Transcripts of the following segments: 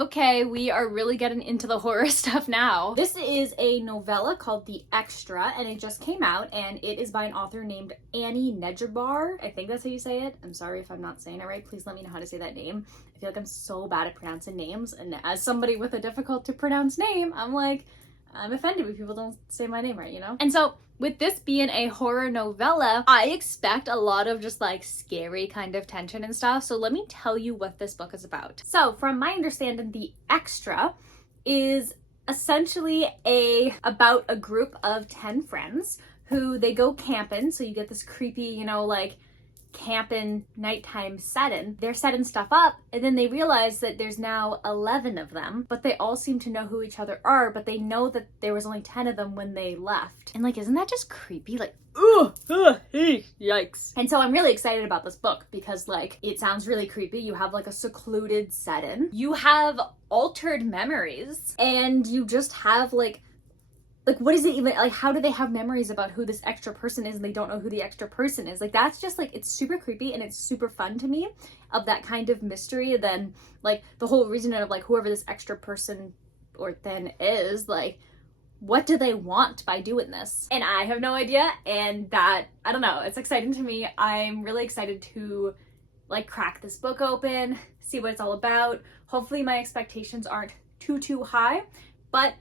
Okay, we are really getting into the horror stuff now. This is a novella called The Extra, and it just came out, and it is by an author named Annie Neugebauer. I think that's how you say it. I'm sorry if I'm not saying it right. Please let me know how to say that name. I feel like I'm so bad at pronouncing names, and as somebody with a difficult to pronounce name, I'm offended when people don't say my name right, you know? And so, with this being a horror novella, I expect a lot of just like scary kind of tension and stuff. So let me tell you what this book is about. So from my understanding, The Extra is essentially about a group of 10 friends who they go camping. So you get this creepy, you know, like camping nighttime setting. They're setting stuff up, and then they realize that there's now 11 of them, but they all seem to know who each other are, but they know that there was only 10 of them when they left. And like, isn't that just creepy? Like, yikes. And so I'm really excited about this book because like, it sounds really creepy. You have like a secluded setting, you have altered memories, and you just have like, what is it even, like, how do they have memories about who this extra person is and they don't know who the extra person is? Like, that's just, like, it's super creepy and it's super fun to me, of that kind of mystery. And then, like, the whole reason of, like, whoever this extra person or thing is, like, what do they want by doing this? And I have no idea, and that, I don't know, it's exciting to me. I'm really excited to, like, crack this book open, see what it's all about. Hopefully my expectations aren't too high, but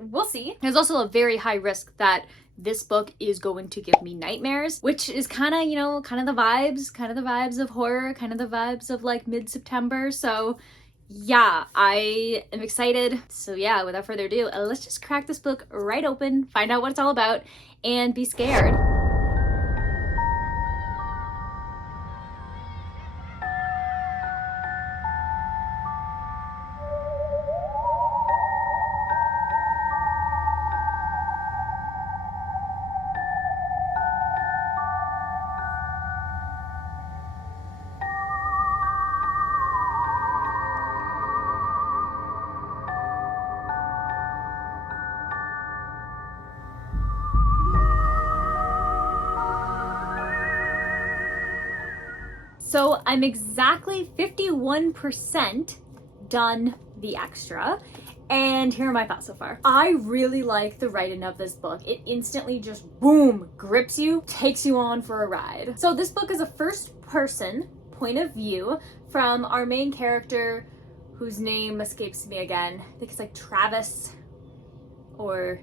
we'll see. There's also a very high risk that this book is going to give me nightmares, which is kind of, you know, kind of the vibes of horror, kind of the vibes of like mid-September. So yeah, I am excited. So yeah, without further ado, let's just crack this book right open, find out what it's all about, and be scared. So I'm exactly 51% done The Extra, and here are my thoughts so far. I really like the writing of this book. It instantly just, boom, grips you, takes you on for a ride. So this book is a first-person point of view from our main character, whose name escapes me again. I think it's like Travis or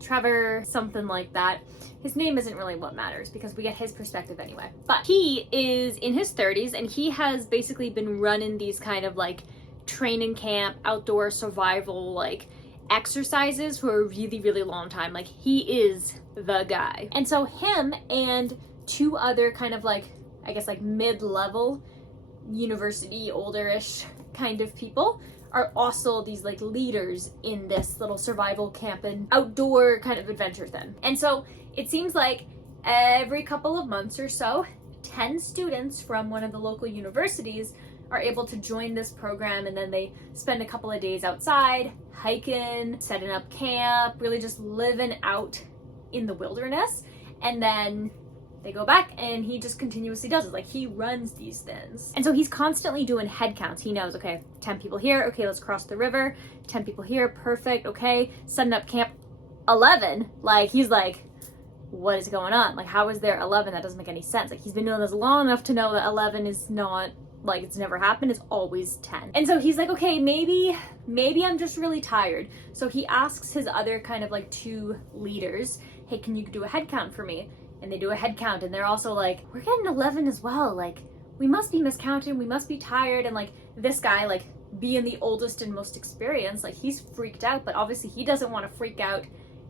Trevor, something like that. His name isn't really what matters because we get his perspective anyway. But he is in his 30s and he has basically been running these kind of like training camp, outdoor survival like exercises for a really long time. Like, he is the guy. And so him and two other kind of like, I guess like mid-level university, older-ish kind of people are also these like leaders in this little survival camp and outdoor kind of adventure thing. And so it seems like every couple of months or so, 10 students from one of the local universities are able to join this program, and then they spend a couple of days outside, hiking, setting up camp, really just living out in the wilderness. And then they go back and he just continuously does it. Like, he runs these things. And so he's constantly doing head counts. He knows, okay, 10 people here. Okay, let's cross the river. 10 people here. Perfect. Okay, setting up camp. 11. Like, he's like, what is going on? Like, how is there 11? That doesn't make any sense. Like, he's been doing this long enough to know that 11 is not, like, it's never happened. It's always 10. And so he's like, okay, maybe I'm just really tired. So he asks his other kind of like two leaders, hey, can you do a head count for me? And they do a head count, and they're also like, we're getting 11 as well. Like, we must be miscounting, we must be tired. And like, this guy, like, being the oldest and most experienced, like, he's freaked out, but obviously he doesn't want to freak out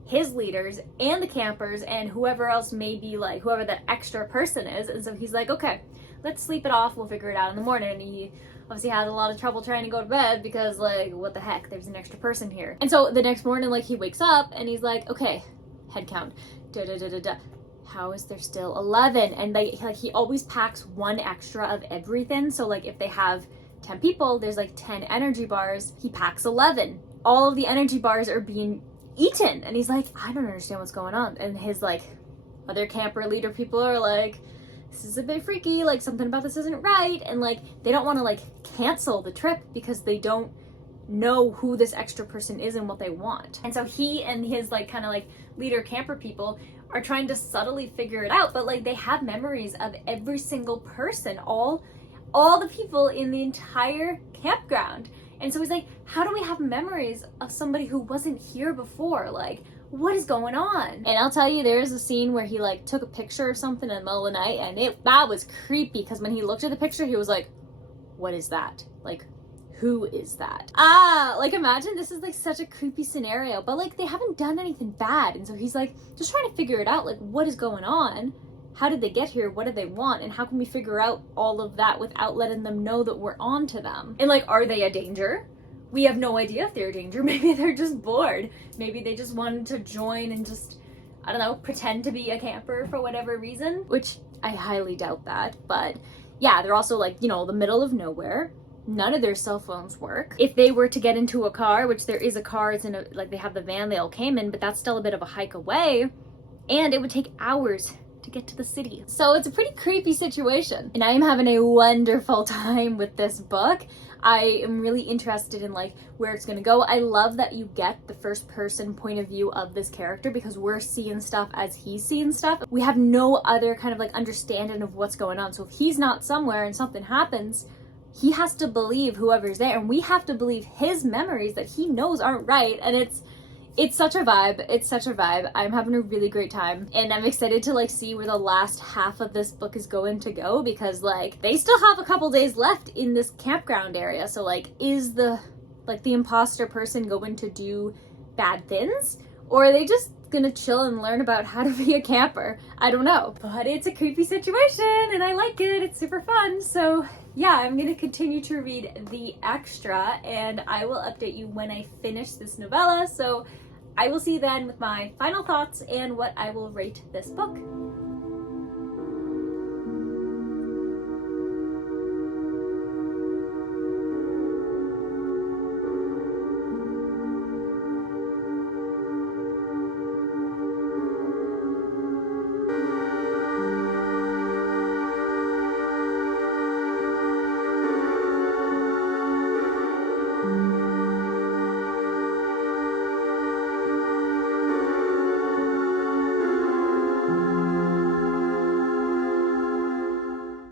his leaders and the campers and whoever else may be, like, whoever that extra person is. And so he's like, okay, let's sleep it off, we'll figure it out in the morning. And he obviously has a lot of trouble trying to go to bed because, like, what the heck, there's an extra person here. And so the next morning, like, he wakes up and he's like, okay, head count, da-da-da-da-da. How is there still 11? And like he always packs one extra of everything. So like, if they have 10 people, there's like 10 energy bars. He packs 11. All of the energy bars are being eaten. And he's like, I don't understand what's going on. And his like other camper leader people are like, this is a bit freaky. Like, something about this isn't right. And like, they don't want to like cancel the trip because they don't know who this extra person is and what they want. And so he and his like kind of like leader camper people are trying to subtly figure it out, but like they have memories of every single person, all the people in the entire campground. And so he's like, how do we have memories of somebody who wasn't here before? Like, what is going on? And I'll tell you, there's a scene where he like took a picture or something in the middle of the night, and that was creepy, because when he looked at the picture, he was like, what is that? Like, who is that? Like imagine this is like such a creepy scenario, but like they haven't done anything bad. And so he's like just trying to figure it out, like what is going on? How did they get here? What do they want? And how can we figure out all of that without letting them know that we're on to them? And like, are they a danger? We have no idea if they're a danger. Maybe they're just bored. Maybe they just wanted to join and just, I don't know, pretend to be a camper for whatever reason, which I highly doubt that. But yeah, they're also like, you know, the middle of nowhere. None of their cell phones work. If they were to get into a car, which there is a car, it's in a, like they have the van they all came in, but that's still a bit of a hike away, and it would take hours to get to the city. So it's a pretty creepy situation. And I am having a wonderful time with this book. I am really interested in like where it's gonna go. I love that you get the first person point of view of this character, because we're seeing stuff as he's seeing stuff. We have no other kind of like understanding of what's going on. So if he's not somewhere and something happens, he has to believe whoever's there, and we have to believe his memories that he knows aren't right. And it's such a vibe. It's such a vibe. I'm having a really great time, and I'm excited to like see where the last half of this book is going to go, because like they still have a couple days left in this campground area. So like, is the imposter person going to do bad things, or are they just gonna chill and learn about how to be a camper? I don't know, but it's a creepy situation and I like it. It's super fun. So yeah, I'm gonna continue to read the extra, and I will update you when I finish this novella. So I will see you then with my final thoughts and what I will rate this book.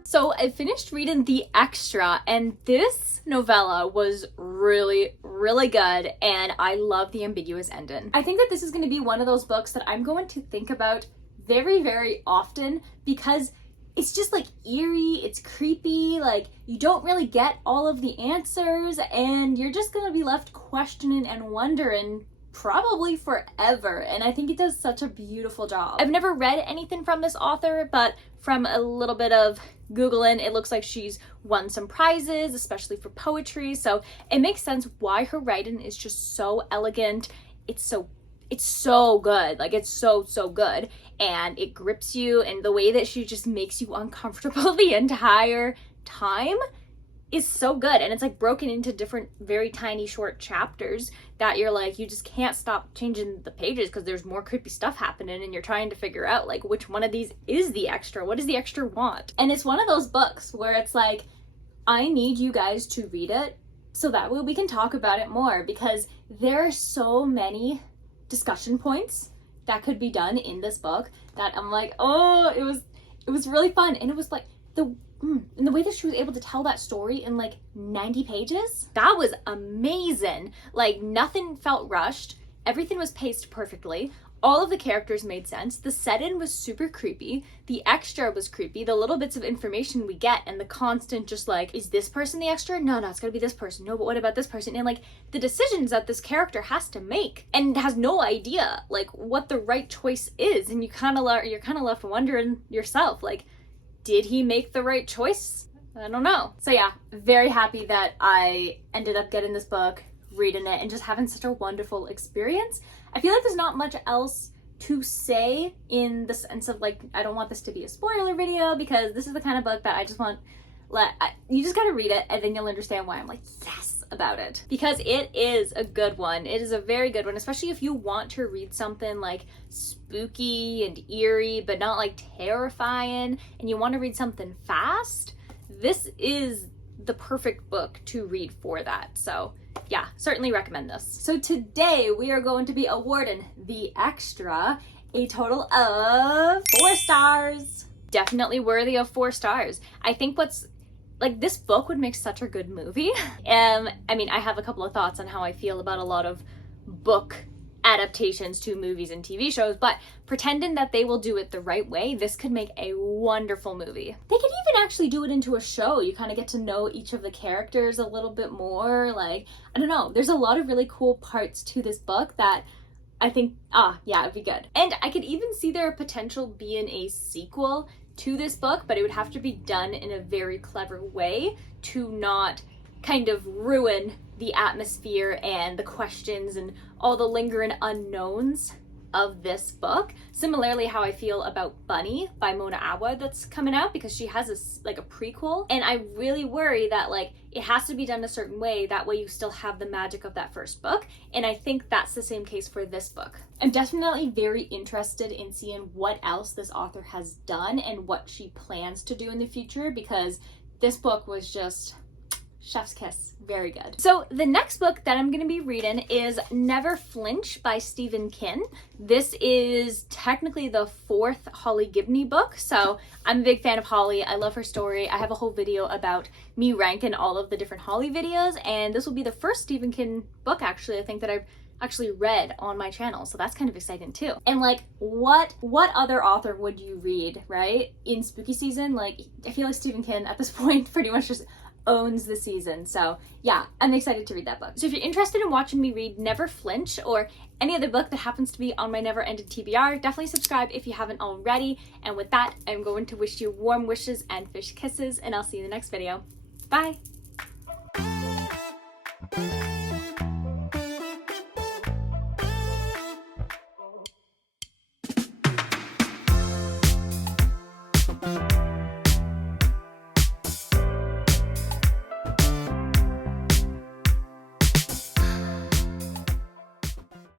So I finished reading the extra, and this novella was really, really good, and I love the ambiguous ending. I think that this is going to be one of those books that I'm going to think about very, very often, because it's just like eerie, it's creepy, like you don't really get all of the answers, and you're just going to be left questioning and wondering probably forever. And I think it does such a beautiful job. I've never read anything from this author, but from a little bit of Googling, it looks like she's won some prizes, especially for poetry. So it makes sense why her writing is just so elegant. It's so good. Like it's so good, and it grips you, and the way that she just makes you uncomfortable the entire time is so good. And it's like broken into different very tiny short chapters that you're like, you just can't stop changing the pages because there's more creepy stuff happening, and you're trying to figure out like which one of these is the extra. What does the extra want? And it's one of those books where it's like, I need you guys to read it so that way we can talk about it more, because there are so many discussion points that could be done in this book that I'm like, oh, it was really fun. And it was like and the way that she was able to tell that story in like 90 pages, that was amazing. Like nothing felt rushed. Everything was paced perfectly. All of the characters made sense. The set-in was super creepy. The extra was creepy. The little bits of information we get, and the constant just like, is this person the extra? No, it's gotta be this person. No, but what about this person? And like the decisions that this character has to make, and has no idea like what the right choice is. And you're kind of left wondering yourself, like, did he make the right choice? I don't know. So yeah, very happy that I ended up getting this book, reading it, and just having such a wonderful experience. I feel like there's not much else to say in the sense of like, I don't want this to be a spoiler video, because this is the kind of book that I just want, you just gotta read it and then you'll understand why I'm like, yes, about it. Because it is a good one. It is a very good one, especially if you want to read something like spooky and eerie, but not like terrifying, and you want to read something fast. This is the perfect book to read for that. So yeah, certainly recommend this. So today we are going to be awarding the extra a total of 4 stars. Definitely worthy of 4 stars. I think this book would make such a good movie. I mean, I have a couple of thoughts on how I feel about a lot of book adaptations to movies and TV shows, but pretending that they will do it the right way, this could make a wonderful movie. They could even actually do it into a show. You kind of get to know each of the characters a little bit more. Like, I don't know, there's a lot of really cool parts to this book that I think, yeah, it'd be good. And I could even see there potential being a sequel to this book, but it would have to be done in a very clever way to not kind of ruin the atmosphere and the questions and all the lingering unknowns of this book. Similarly, how I feel about Bunny by Mona Awa that's coming out, because she has a prequel, and I really worry that it has to be done a certain way, that way you still have the magic of that first book, and I think that's the same case for this book. I'm definitely very interested in seeing what else this author has done and what she plans to do in the future, because this book was just chef's kiss. Very good. So the next book that I'm going to be reading is Never Flinch by Stephen King. This is technically the 4th Holly Gibney book, so I'm a big fan of Holly. I love her story. I have a whole video about me ranking all of the different Holly videos, and this will be the first Stephen King book, actually, I think that I've actually read on my channel, so that's kind of exciting too. And what other author would you read, right, in spooky season? I feel like Stephen King at this point pretty much just owns the season. So yeah, I'm excited to read that book. So if you're interested in watching me read Never Flinch or any other book that happens to be on my Never Ended TBR, definitely subscribe if you haven't already. And with that, I'm going to wish you warm wishes and fish kisses, and I'll see you in the next video. Bye!